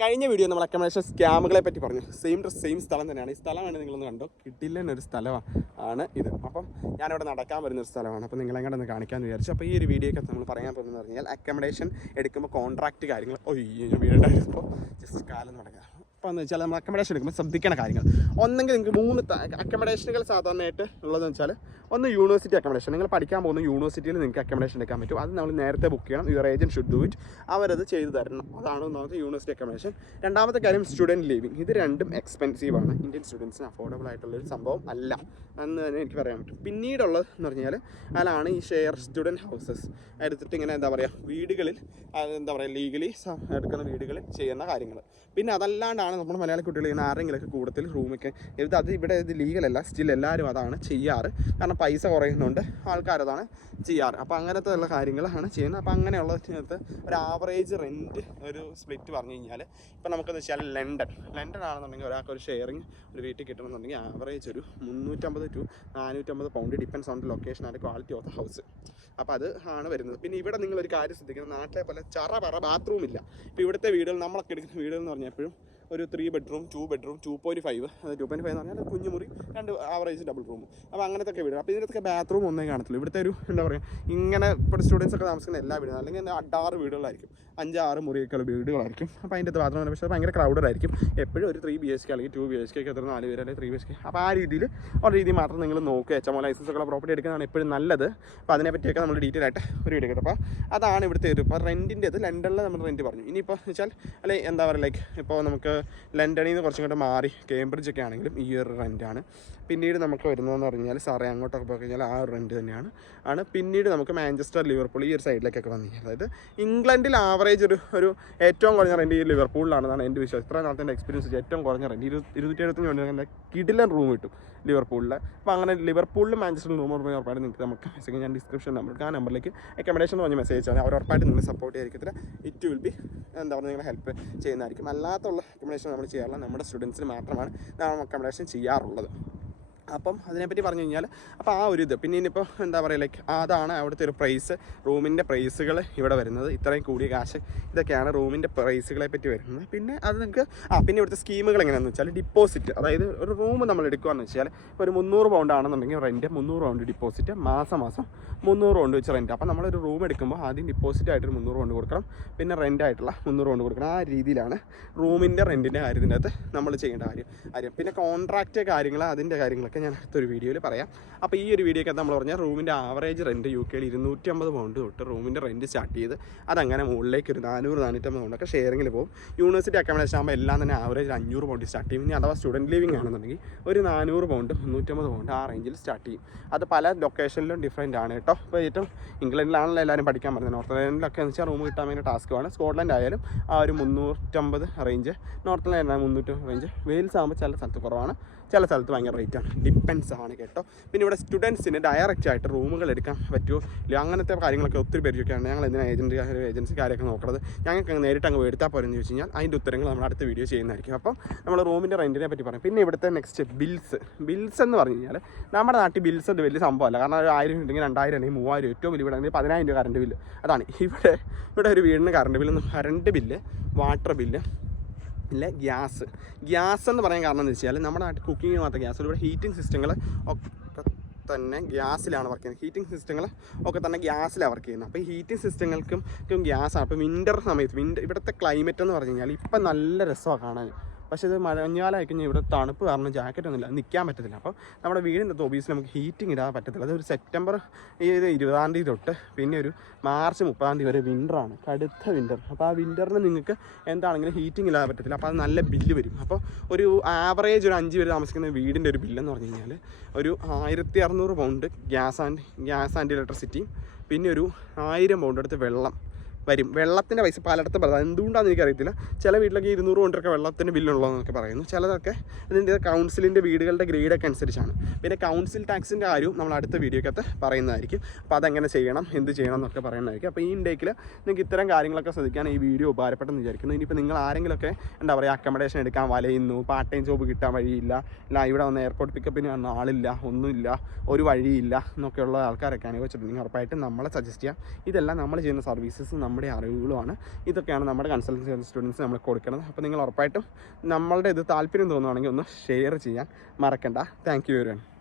കഴിഞ്ഞ വീഡിയോ നമ്മൾ അക്കോമഡേഷൻ സ്കാമുകളെ പറ്റി പറഞ്ഞു. സെയിം സ്ഥലം തന്നെയാണ്. ഈ സ്ഥലം വേണ്ടി നിങ്ങളൊന്ന് കണ്ടോ, കിട്ടില്ല എന്നൊരു സ്ഥലമാണ് ഇത്. അപ്പം ഞാനിവിടെ നടക്കാൻ വരുന്നൊരു സ്ഥലമാണ്. അപ്പോൾ നിങ്ങളെങ്ങോട്ട് ഒന്ന് കാണിക്കാമെന്ന് വിചാരിച്ചു. അപ്പോൾ ഈ ഒരു വീഡിയോയ്ക്ക് നമ്മൾ പറയാൻ പോകുന്നത് പറഞ്ഞാൽ അക്കോമഡേഷൻ എടുക്കുമ്പോൾ കോൺട്രാക്റ്റ് കാര്യങ്ങൾ വീടുണ്ടായിരുന്നു. ജസ്റ്റ് കാലം നടക്കുക. അപ്പോൾ എന്ന് വെച്ചാൽ നമ്മൾ അക്കോമഡേഷൻ എടുക്കുമ്പോൾ ശ്രദ്ധിക്കേണ്ട കാര്യങ്ങൾ, ഒന്നെങ്കിൽ നിങ്ങൾക്ക് 3 അക്കോമഡേഷനുകൾ സാധാരണയായിട്ട് ഉള്ളതെന്ന് വെച്ചാൽ, ഒന്ന് യൂണിവേഴ്സിറ്റി അക്കോമഡേഷൻ. നിങ്ങൾ പഠിക്കാൻ പോകുന്ന യൂണിവേഴ്സിറ്റിയിൽ നിങ്ങൾക്ക് അക്കോമഡേഷൻ എടുക്കാൻ പറ്റും. അത് നമ്മൾ നേരത്തെ ബുക്ക് ചെയ്യണം. Your agent should do it. അവരത് ചെയ്തു തരണം. അതാണ് ഒന്നാമത്തെ യൂണിവേഴ്സിറ്റി അക്കോമഡേഷൻ. രണ്ടാമത്തെ കാര്യം സ്റ്റുഡൻറ്റ് ലിവിങ്. ഇത് രണ്ടും എക്സ്പെൻസീവാണ്. ഇന്ത്യൻ സ്റ്റുഡൻസിന് അഫോർഡബിൾ ആയിട്ടുള്ളൊരു സംഭവം അല്ല എന്ന് തന്നെ എനിക്ക് പറയാൻ പറ്റും. പിന്നീടുള്ളത് എന്ന് പറഞ്ഞാൽ അതിലാണ് ഈ ഷെയർ സ്റ്റുഡൻറ്റ് ഹൗസസ് എടുത്തിട്ട് ഇങ്ങനെ എന്താ പറയുക, വീടുകളിൽ എന്താ പറയുക ലീഗലി എടുക്കുന്ന വീടുകളിൽ ചെയ്യുന്ന കാര്യങ്ങൾ. പിന്നെ അതല്ലാണ്ടാണ് നമ്മുടെ മലയാളി കുട്ടികൾ ഇങ്ങനെ ആരെങ്കിലുമൊക്കെ കൂടുതൽ റൂമൊക്കെ അത് ഇവിടെ ഇത് ലീഗലല്ല, സ്റ്റിൽ എല്ലാവരും അതാണ് ചെയ്യാറ്. കാരണം പൈസ കുറയുന്നുണ്ട്, ആൾക്കാരതാണ് ചെയ്യാറ്. അപ്പോൾ അങ്ങനത്തെ ഉള്ള കാര്യങ്ങളാണ് ചെയ്യുന്നത്. അപ്പോൾ അങ്ങനെയുള്ള ഒരു ആവറേജ് റെൻറ്റ് ഒരു സ്പ്ലിറ്റ് പറഞ്ഞു കഴിഞ്ഞാൽ, ഇപ്പോൾ നമുക്കെന്ന് വെച്ചാൽ ലണ്ടൻ ആണെന്നുണ്ടെങ്കിൽ ഒരാൾക്ക് ഒരു ഷെയറിങ് ഒരു വീട്ടിൽ കിട്ടണമെന്നുണ്ടെങ്കിൽ ആവറേജ് ഒരു 350 to 450 pound, depends on the location and quality of the house. അപ്പോൾ അത് ആണ് വരുന്നത്. പിന്നെ ഇവിടെ നിങ്ങളൊരു കാര്യം ശ്രദ്ധിക്കുന്നത്, നാട്ടിലെ പോലെ ചറ ബാത്റൂം ഇല്ല. ഇപ്പോൾ ഇവിടുത്തെ വീടുകൾ, നമ്മളൊക്കെ എടുക്കുന്ന വീടുകൾ എന്ന് പറഞ്ഞാൽ എപ്പോഴും ഒരു 3 bedroom 2 bedroom 2.5 അത് 2.5 എന്ന് പറഞ്ഞാൽ കുഞ്ഞു മുറി, 2 ആവറേജ് ഡബിൾ റൂം. അപ്പോൾ അങ്ങനത്തെ വീട്. അപ്പോൾ ഇതിനകത്തൊക്കെ ബാത്റൂം ഒന്നേ കാണത്തില്ല. ഇവിടുത്തെ ഒരു എന്താ പറയുക, ഇങ്ങനെ ഇപ്പോൾ സ്റ്റുഡൻസ് ഒക്കെ താമസിക്കുന്ന എല്ലാ വീടുകളും അല്ലെങ്കിൽ 6 വീടുകളായിരിക്കും, 5-6 മുറിയൊക്കെയുള്ള വീടുകളായിരിക്കും. അപ്പോൾ അതിൻ്റെ ബാത്റൂം പക്ഷേ അത് ഭയങ്കര ക്രൗഡഡ് ആയിരിക്കും. എപ്പോഴും ഒരു 3 BHK അല്ലെങ്കിൽ 2 BHK എത്ര 4 പേര് അല്ലെങ്കിൽ 3 BHK. അപ്പോൾ ആ രീതിയിൽ മാത്രം നിങ്ങൾ നോക്കുക. HMO ലൈസൻസ് ഒക്കെ പ്രോപ്പർട്ടി എടുക്കുന്നതാണ് എപ്പോഴും നല്ലത്. അപ്പോൾ അതിനെപ്പറ്റിയൊക്കെ നമ്മൾ ഡീറ്റെയിൽ ആയിട്ട് ഒരു വീഡിയോ എടുക്കും. അപ്പോൾ അതാണ് ഇവിടുത്തെ ഒരു ഇപ്പോൾ റെൻറ്റിൻ്റെ ഇത്. ലണ്ടനിൽ നമ്മൾ റെൻറ്റ് പറഞ്ഞു. ഇനിയിപ്പോൾ വെച്ചാൽ അല്ലെ എന്താ പറയുക, ലൈക്ക് ഇപ്പോൾ നമുക്ക് ലണ്ടനിൽ നിന്ന് കുറച്ചും കൂടെ മാറി കേംബ്രിഡ്ജ് ഒക്കെ ആണെങ്കിലും ഈ ഒരു റെൻറ്റാണ്. പിന്നീട് നമുക്ക് വരുന്നതെന്ന് പറഞ്ഞാൽ സാറേ അങ്ങോട്ടൊക്കെ പോയി കഴിഞ്ഞാൽ ആ ഒരു റെൻറ്റ് തന്നെയാണ്. പിന്നീട് നമുക്ക് മാഞ്ചസ്റ്റർ, ലിവർപൂൾ ഈ ഒരു സൈഡിലേക്കൊക്കെ വന്നു കഴിഞ്ഞാൽ, അതായത് ഇംഗ്ലണ്ടിൽ ആവറേജ് ഒരു ഏറ്റവും കുറഞ്ഞ റെൻറ്റ് ഈ ലിവർപൂളിലാണെന്നാണ് എൻ്റെ വിശ്വാസം. ഇത്ര നാളത്തെ എൻ്റെ എക്സ്പീരിയൻസ് വെച്ചാൽ ഏറ്റവും കുറഞ്ഞ റെൻറ്റ് 275 കിടിലൻ റൂം കിട്ടും ലിവർപൂളിൽ. അപ്പോൾ അങ്ങനെ ലിവർപൂളിലും മാഞ്ചസ്റ്ററിലും റൂം ഉറപ്പായിട്ട് നിങ്ങൾക്ക് നമുക്ക് മെസ്സേജ് ഞാൻ ഡിസ്ക്രിപ്ഷൻ നമ്പർ ആ നമ്പറിലേക്ക് അക്കോമഡേഷൻ പറഞ്ഞ് മെസ്സേജ് അയച്ചാൽ അവർ ഉറപ്പായിട്ട് നിങ്ങൾ സപ്പോർട്ട് ചെയ്തിരിക്കത്തില്ല. ഇറ്റ് വിൽ ബി എന്താ പറയുക, നിങ്ങളെ ഹെൽപ്പ് ചെയ്യുന്നതായിരിക്കും. അല്ലാത്തുള്ള അക്കോമഡേഷൻ നമ്മൾ ചെയ്യാറില്ല. നമ്മുടെ സ്റ്റുഡൻസിന് മാത്രമാണ് നമ്മൾ അക്കോമഡേഷൻ ചെയ്യാറുള്ളത്. അപ്പം അതിനെപ്പറ്റി പറഞ്ഞു കഴിഞ്ഞാൽ, അപ്പോൾ ആ ഒരു ഇത് പിന്നെ ഇനിയിപ്പോൾ എന്താ പറയുക, ലൈക്ക് അതാണ് അവിടുത്തെ ഒരു പ്രൈസ്, റൂമിൻ്റെ പ്രൈസുകൾ ഇവിടെ വരുന്നത്. ഇത്രയും കൂടിയ കാശ് ഇതൊക്കെയാണ് റൂമിൻ്റെ പ്രൈസുകളെ പറ്റി വരുന്നത്. പിന്നെ അത് നിങ്ങൾക്ക് പിന്നെ ഇവിടുത്തെ സ്കീമുകൾ എങ്ങനെയാണെന്ന് വെച്ചാൽ, ഡിപ്പോസിറ്റ്, അതായത് ഒരു റൂം നമ്മൾ എടുക്കുകയെന്ന് വെച്ചാൽ ഇപ്പോൾ ഒരു 300 പൗണ്ട് ആണെന്നുണ്ടെങ്കിൽ റെൻറ്റ് 300 പൗണ്ട് ഡിപ്പോസിറ്റ്, മാസം 300 പൗണ്ട് വെച്ച് റെൻറ്റ്. അപ്പോൾ നമ്മളൊരു റൂം എടുക്കുമ്പോൾ ആദ്യം ഡിപ്പോസിറ്റ് ആയിട്ടൊരു 300 പൗണ്ട് കൊടുക്കണം, പിന്നെ റെൻറ്റായിട്ടുള്ള 300 പൗണ്ട് കൊടുക്കണം. ആ രീതിയിലാണ് റൂമിൻ്റെ റെൻറ്റിൻ്റെ കാര്യത്തിൻ്റെ അകത്ത് നമ്മൾ ചെയ്യേണ്ട കാര്യം. പിന്നെ കോൺട്രാക്റ്റ് കാര്യങ്ങൾ, അതിൻ്റെ കാര്യങ്ങളൊക്കെ ഞാൻ അടുത്തൊരു വീഡിയോയിൽ പറയാം. അപ്പോൾ ഈ ഒരു വീഡിയോയ്ക്ക് നമ്മൾ പറഞ്ഞാൽ റൂമിൻ്റെ ആവറേജ് റെൻറ്റ് UK 250 പൗണ്ട് തൊട്ട് റൂമിൻ്റെ റെൻറ്റ് സ്റ്റാർട്ട് ചെയ്ത് അതങ്ങനെ മുകളിലേക്ക് ഒരു 400-450 പൗണ്ടൊക്കെ ഷെയറിങ്ങിൽ പോകും. യൂണിവേഴ്സിറ്റി അക്കോമഡേഷൻ ആകുമ്പോൾ എല്ലാം തന്നെ ആവറേജ് 500 പൗണ്ട് സ്റ്റാർട്ട് ചെയ്യും. ഇനി അഥവാ സ്റ്റുഡൻറ്റ് ലിവിങ് ആണെന്നുണ്ടെങ്കിൽ ഒരു 400 പൗണ്ട് 350 പൗണ്ട് ആ റേഞ്ചിൽ സ്റ്റാർട്ട് ചെയ്യും. അത് പല ലൊക്കേഷനിലും ഡിഫറെൻ്റ് ആണ് കേട്ടോ. ഇപ്പോൾ ഏറ്റവും ഇംഗ്ലണ്ടിലാണല്ലോ എല്ലാവരും പഠിക്കാൻ പറ്റുന്നത്. നോർത്ത് ലൻഡിലൊക്കെ എന്ന് വെച്ചാൽ റൂം കിട്ടാൻ വേണ്ടി ടാസ്ക്കുമാണ്. സ്കോട്ട്ലൻഡ് ആയാലും ആ ഒരു 350 range, north land 300 range. Wales ആകുമ്പോൾ ചില സ്ഥലത്ത് കുറവാണ്, ചില സ്ഥലത്ത് ഭയങ്കര റേറ്റാണ്. ഡിപ്പെൻസ് ആണ് കേട്ടോ. പിന്നെ ഇവിടെ സ്റ്റുഡൻസിന് ഡയറക്റ്റ് ആയിട്ട് റൂമുകൾ എടുക്കാൻ പറ്റുമോ ഇല്ല, അങ്ങനത്തെ കാര്യങ്ങളൊക്കെ ഒത്തിരി പേര് ചോദിക്കാറുണ്ട്. ഞങ്ങൾ എന്തിനാണ് ഏജൻസിക്കാരൊക്കെ നോക്കുന്നത്, ഞങ്ങൾക്ക് നേരിട്ട് അങ്ങ് എടുത്താൽ പോരെന്ന് ചോദിച്ചു കഴിഞ്ഞാൽ അതിൻ്റെ ഉത്തരങ്ങൾ നമ്മൾ അടുത്ത വീഡിയോ ചെയ്യുന്നതായിരിക്കും. അപ്പം നമ്മൾ റൂമിൻ്റെ റെൻറ്റിനെ പറ്റി പറയും. പിന്നെ ഇവിടുത്തെ നെക്സ്റ്റ് ബിൽസ് എന്ന് പറഞ്ഞു കഴിഞ്ഞാൽ, നമ്മുടെ നാട്ടിൽ ബിൽസ് അത് വലിയ സംഭവമല്ല. കാരണം 1000 ഉണ്ടെങ്കിൽ 2000 അല്ലെങ്കിൽ 3000, ഏറ്റവും വലിയ വീടാണെങ്കിൽ 10,000 രൂപ കറണ്ട് ബില്ല്. അതാണ് ഇവിടെ ഒരു വീടിന് കറണ്ട് ബില്ല്, വാട്ടർ ബില്ല് ഇല്ല, ഗ്യാസ് എന്ന് പറയാൻ കാരണം എന്ന് വെച്ചാൽ, നമ്മുടെ നാട്ടിൽ കുക്കിങ്ങിന് മാത്രം ഗ്യാസ്, ഇവിടെ ഹീറ്റിംഗ് സിസ്റ്റങ്ങൾ ഒക്കെ തന്നെ ഗ്യാസിലാണ് വർക്ക് ചെയ്യുന്നത്. ഹീറ്റിംഗ് സിസ്റ്റങ്ങൾ ഒക്കെ തന്നെ ഗ്യാസിലാണ് വർക്ക് ചെയ്യുന്നത്. അപ്പോൾ ഈ ഹീറ്റിംഗ് സിസ്റ്റങ്ങൾക്കും ഗ്യാസാണ്. അപ്പോൾ വിൻ്റർ സമയത്ത് ഇവിടുത്തെ ക്ലൈമറ്റ് എന്ന് പറഞ്ഞു കഴിഞ്ഞാൽ ഇപ്പം നല്ല രസമാണ് കാണാൻ. പക്ഷേ ഇത് മഴഞ്ഞാലായി കഴിഞ്ഞാൽ ഇവിടെ തണുപ്പ് കാരണം ജാക്കറ്റൊന്നുമില്ല, നിൽക്കാൻ പറ്റത്തില്ല. അപ്പോൾ നമ്മുടെ വീടിൻ്റെ ഓബീസിൽ നമുക്ക് ഹീറ്റിംഗ് ഇടാൻ പറ്റത്തില്ല. അതൊരു സെപ്റ്റംബർ 20-ാം തീയതി തൊട്ട് പിന്നെ ഒരു മാർച്ച് 30-ാം തീയതി വരെ വിൻ്ററാണ്, കടുത്ത വിൻ്റർ. അപ്പോൾ ആ വിൻ്ററിന് നിങ്ങൾക്ക് എന്താണെങ്കിലും ഹീറ്റിംഗ് ഇല്ലാതെ പറ്റത്തില്ല. അപ്പോൾ അത് നല്ല ബില്ല് വരും. അപ്പോൾ ഒരു ആവറേജ് ഒരു 5 പേര് താമസിക്കുന്ന വീടിൻ്റെ ഒരു ബില്ലെന്ന് പറഞ്ഞു കഴിഞ്ഞാൽ ഒരു 1600 പൗണ്ട് ഗ്യാസ് ആൻഡ് ഇലക്ട്രിസിറ്റിയും, പിന്നെ ഒരു 1000 പൗണ്ട് അടുത്ത് വെള്ളം വരും. വെള്ളത്തിൻ്റെ പൈസ പലയിടത്തും പറയാം, എന്തുകൊണ്ടാണെന്ന് എനിക്കറിയത്തില്ല. ചില വീട്ടിലൊക്കെ 200 കൊണ്ടൊക്കെ വെള്ളത്തിൻ്റെ ബില്ലുള്ളതെന്നൊക്കെ പറയുന്നു. ചിലതൊക്കെ അതിൻ്റെ കൗൺസിലിൻ്റെ വീടുകളുടെ ഗ്രേഡൊക്കെ അനുസരിച്ചാണ്. പിന്നെ കൗൺസിൽ ടാക്സിൻ്റെ കാര്യവും നമ്മൾ അടുത്ത വീഡിയോക്കകത്ത് പറയുന്നതായിരിക്കും. അപ്പോൾ അതെങ്ങനെ ചെയ്യണം, എന്ത് ചെയ്യണം എന്നൊക്കെ പറയുന്നതായിരിക്കും. അപ്പോൾ ഈ ഇൻഡേക്കിൽ നിങ്ങൾക്ക് ഇത്തരം കാര്യങ്ങളൊക്കെ ശ്രദ്ധിക്കാൻ ഈ വീഡിയോ ഉപകാരപ്പെട്ടെന്ന് വിചാരിക്കുന്നു. ഇനിയിപ്പോൾ നിങ്ങൾ ആരെങ്കിലുമൊക്കെ എന്താ പറയുക, അക്കോമഡേഷൻ എടുക്കാൻ വലയുന്നു, പാർട്ട് ടൈം ജോബ് കിട്ടാൻ വഴിയില്ല, ഇവിടെ വന്ന് എയർപോർട്ട് പിക്കപ്പിന് ആളില്ല, ഒന്നുമില്ല, ഒരു വഴിയില്ല എന്നൊക്കെയുള്ള ആൾക്കാരൊക്കെ അനുഭവിച്ചിട്ടുണ്ടെങ്കിൽ ഉറപ്പായിട്ടും നമ്മളെ സജസ്റ്റ് ചെയ്യാം. ഇതെല്ലാം നമ്മൾ ചെയ്യുന്ന സർവീസസ് നമ്മുടെ അറിവുകളുമാണ്. ഇതൊക്കെയാണ് നമ്മുടെ കൺസൾട്ടൻസി സ്റ്റുഡൻസ് നമ്മൾ കൊടുക്കുന്നത്. അപ്പോൾ നിങ്ങൾ ഉറപ്പായിട്ടും നമ്മളുടെ ഇത് താല്പര്യം തോന്നുവാണെങ്കിൽ ഒന്ന് ഷെയർ ചെയ്യാൻ മറക്കണ്ട. Thank you very much.